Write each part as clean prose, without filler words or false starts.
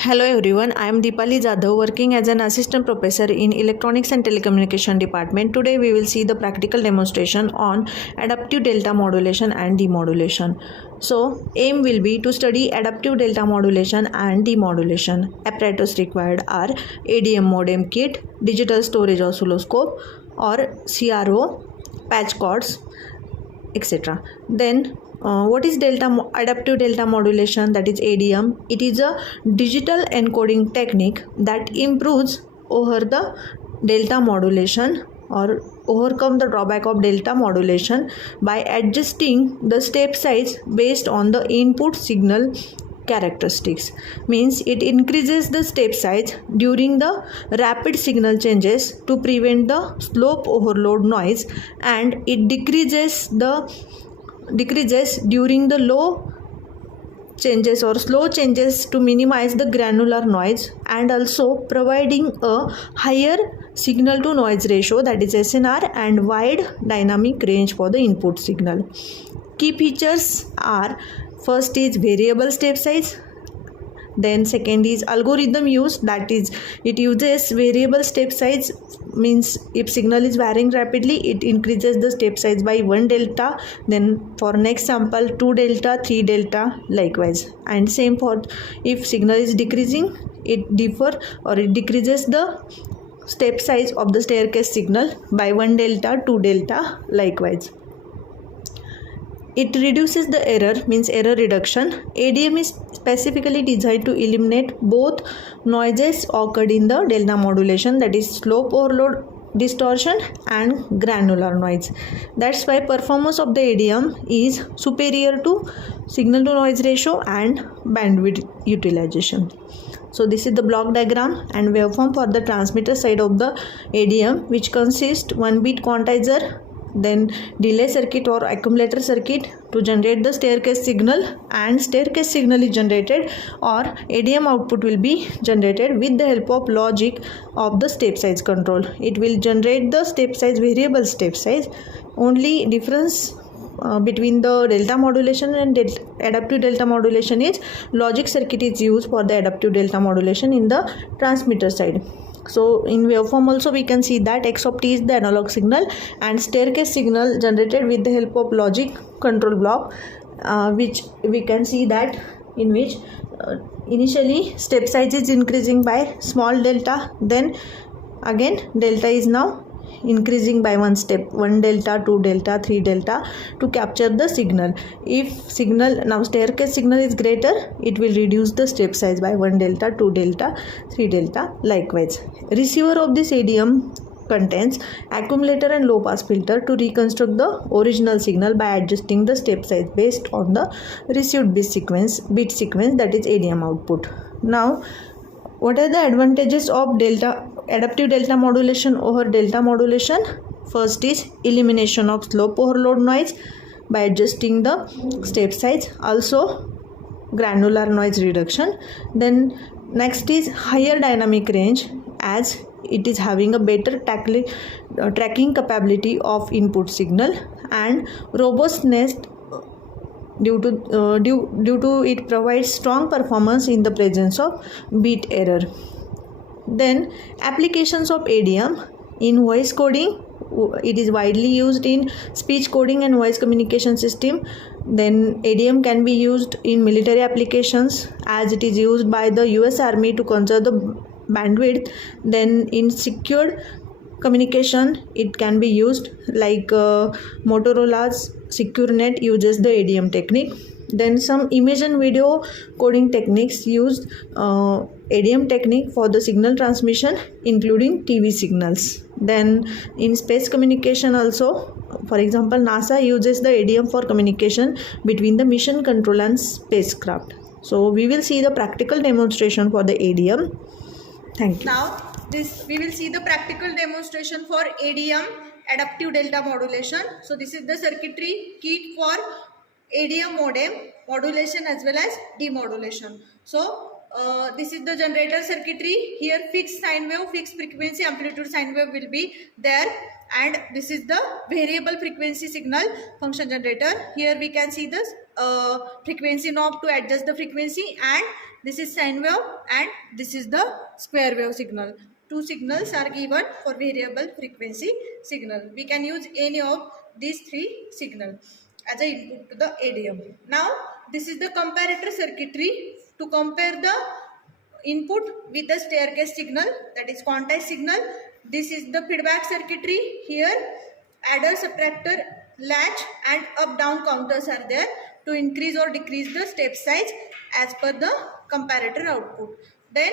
Hello everyone, I am Deepali Jadhav working as an assistant professor in Electronics and Telecommunication department. Today we will see the practical demonstration on adaptive delta modulation and demodulation. So aim will be to study adaptive delta modulation and demodulation. Apparatus required are ADM modem kit, digital storage oscilloscope or CRO, patch cords, etc. Then what is adaptive delta modulation, that is ADM? It is a digital encoding technique that improves over the delta modulation or overcome the drawback of delta modulation by adjusting the step size based on the input signal characteristics. Means it increases the step size during the rapid signal changes to prevent the slope overload noise, and it decreases during the low changes or slow changes to minimize the granular noise, and also providing a higher signal to noise ratio, that is SNR, and wide dynamic range for the input signal. Key features are: first is variable step size, then second is algorithm use, that is it uses variable step size. Means if signal is varying rapidly, it increases the step size by 1 delta, then for next sample 2 delta, 3 delta, likewise. And same for if signal is decreasing, it decreases the step size of the staircase signal by 1 delta, 2 delta, likewise. It reduces the error, means error reduction. ADM is specifically designed to eliminate both noises occurred in the delta modulation, that is slope overload distortion and granular noise. That's why performance of the ADM is superior to signal to noise ratio and bandwidth utilization. So this is the block diagram and waveform for the transmitter side of the ADM, which consists 1-bit quantizer, then delay circuit or accumulator circuit to generate the staircase signal, and staircase signal is generated or ADM output will be generated with the help of logic of the step size control. It will generate the step size, variable step size. Only difference between the delta modulation and adaptive delta modulation is logic circuit is used for the adaptive delta modulation in the transmitter side. So in waveform also we can see that x of t is the analog signal and staircase signal generated with the help of logic control block, which we can see that in which initially step size is increasing by small delta, then again delta is now increasing by one step, 1 delta, 2 delta, 3 delta, to capture the signal. If signal, now staircase signal is greater, it will reduce the step size by 1 delta, 2 delta, 3 delta, likewise. Receiver of this ADM contains accumulator and low pass filter to reconstruct the original signal by adjusting the step size based on the received bit sequence, that is ADM output. Now what are the advantages of adaptive delta modulation over delta modulation? First is elimination of slope overload noise by adjusting the step size, also granular noise reduction. Then next is higher dynamic range, as it is having a better tracking capability of input signal, and robustness due to it provides strong performance in the presence of bit error. Then applications of ADM in voice coding, it is widely used in speech coding and voice communication system. Then ADM can be used in military applications, as it is used by the US Army to conserve the bandwidth. Then in secured communication it can be used, like Motorola's SecureNet uses the ADM technique. Then some image and video coding techniques used ADM technique for the signal transmission, including TV signals. Then in space communication also, for example, NASA uses the ADM for communication between the mission control and spacecraft. So we will see the practical demonstration for the ADM. Thank you. Now we will see the practical demonstration for ADM, adaptive delta modulation. So this is the circuitry kit for ADM modem modulation as well as demodulation. So this is the generator circuitry. Here fixed sine wave, fixed frequency amplitude sine wave will be there, and this is the variable frequency signal function generator. Here we can see this frequency knob to adjust the frequency, and this is sine wave, and this is the square wave signal. Two signals are given for variable frequency signal. We can use any of these three signals as a input to the ADM. Now this is the comparator circuitry to compare the input with the staircase signal, that is quantized signal. This is the feedback circuitry. Here adder, subtractor, latch and up down counters are there to increase or decrease the step size as per the comparator output. Then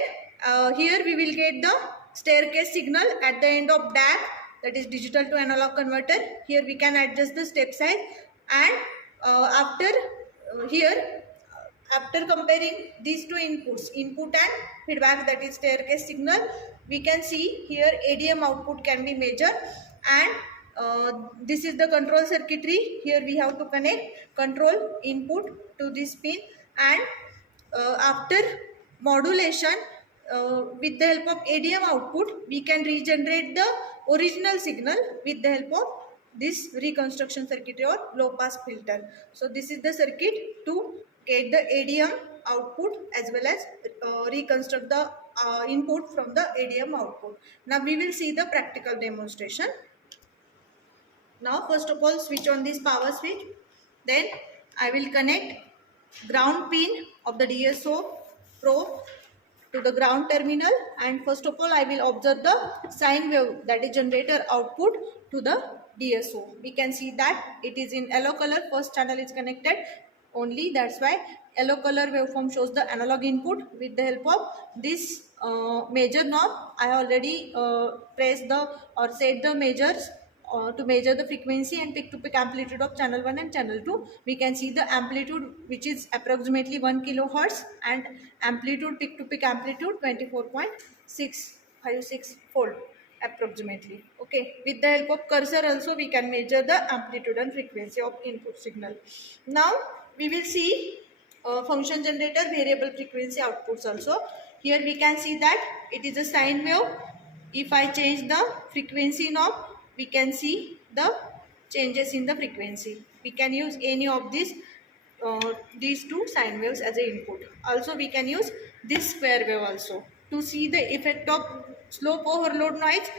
here we will get the staircase signal at the end of DAC, that is digital to analog converter. Here we can adjust the step size, and after comparing these two inputs, input and feedback, that is staircase signal, we can see here ADM output can be measured, and this is the control circuitry. Here we have to connect control input to this pin, and after modulation with the help of ADM output, we can regenerate the original signal with the help of this reconstruction circuitry or low pass filter. So this is the circuit to get the ADM output as well as reconstruct the input from the ADM output. Now we will see the practical demonstration. Now first of all, switch on this power switch. Then I will connect ground pin of the DSO probe to the ground terminal, and first of all I will observe the sine wave, that is generator output, to the DSO. We can see that it is in yellow color. First channel is connected only, that's why yellow color waveform shows the analog input. With the help of this measure knob, I already pressed the or set the measures to measure the frequency and peak to peak amplitude of channel 1 and channel 2. We can see the amplitude, which is approximately 1 kilohertz, and amplitude, peak to peak amplitude 24.656 fold approximately. Okay, with the help of cursor also we can measure the amplitude and frequency of input signal. Now we will see function generator variable frequency outputs also. Here we can see that it is a sine wave. If I change the frequency knob, we can see the changes in the frequency. We can use any of these two sine waves as an input. Also we can use this square wave also to see the effect of slope overload noise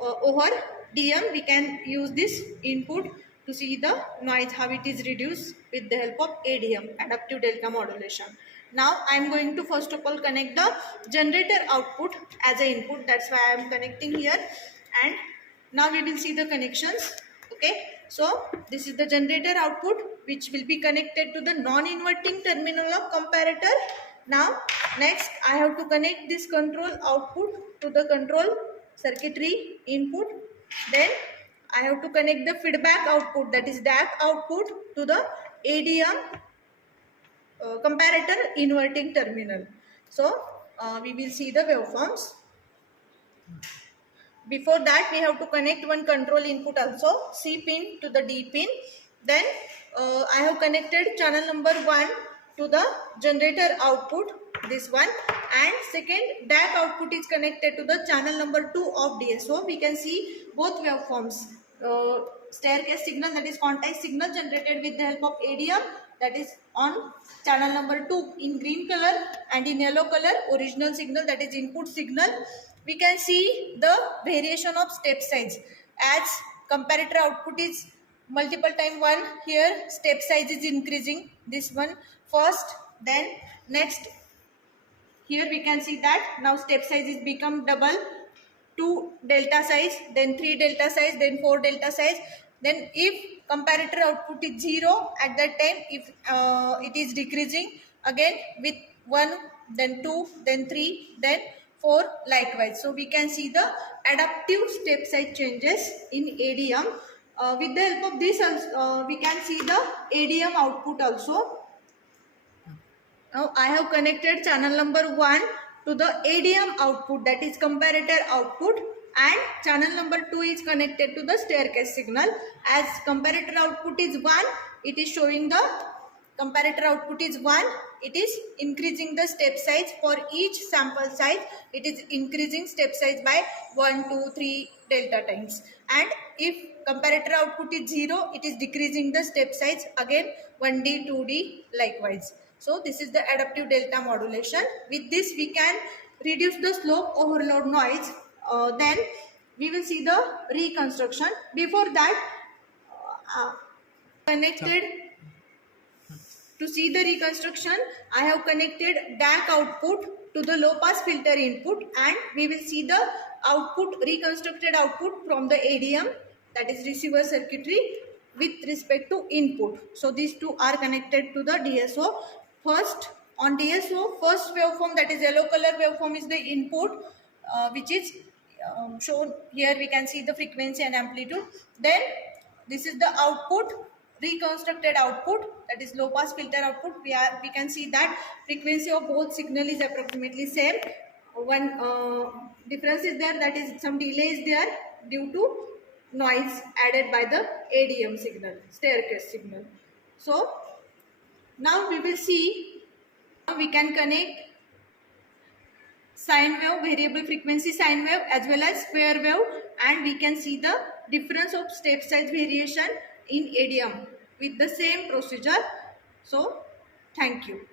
over DM. We can use this input to see the noise, how it is reduced with the help of ADM, adaptive delta modulation. Now I am going to first of all connect the generator output as an input. That's why I am connecting here, and now we will see the connections. Okay, so this is the generator output which will be connected to the non-inverting terminal of comparator. Now next I have to connect this control output to the control circuitry input. Then I have to connect the feedback output, that is DAC output, to the ADM comparator inverting terminal. So we will see the waveforms. Before that we have to connect one control input also, C pin to the D pin. Then I have connected channel number 1 to the generator output, this one, and second DAC output is connected to the channel number 2 of DSO. We can see both waveforms, staircase signal, that is quantized signal generated with the help of ADM, that is on channel number 2 in green color, and in yellow color original signal, that is input signal. We can see the variation of step size as comparator output is multiple time 1. Here step size is increasing, this one first, then next here we can see that now step size is become double, 2 delta size, then 3 delta size, then 4 delta size. Then if comparator output is 0, at that time if it is decreasing again with 1, then 2, then 3, then 4 likewise. So we can see the adaptive step size changes in ADM. With the help of this we can see the ADM output also. Now I have connected channel number 1 to the ADM output, that is comparator output, and channel number 2 is connected to the staircase signal. As comparator output is 1, it is showing the comparator output is 1, it is increasing the step size for each sample size. It is increasing step size by 1, 2, 3 delta times. And if comparator output is 0, it is decreasing the step size again 1D, 2D likewise. So this is the adaptive delta modulation. With this we can reduce the slope overload noise. Then we will see the reconstruction. Before that, connected to see the reconstruction, I have connected DAC output to the low pass filter input, and we will see the output, reconstructed output from the ADM, that is receiver circuitry, with respect to input. So these two are connected to the DSO. First, on DSO, first waveform, that is yellow color waveform, is the input, which is shown here. We can see the frequency and amplitude. Then this is the output, reconstructed output, that is low pass filter output. We can see that frequency of both signal is approximately same. One difference is there, that is some delay is there due to noise added by the ADM signal, staircase signal. So now we will see, we can connect sine wave, variable frequency sine wave, as well as square wave, and we can see the difference of step size variation in ADM with the same procedure. So thank you.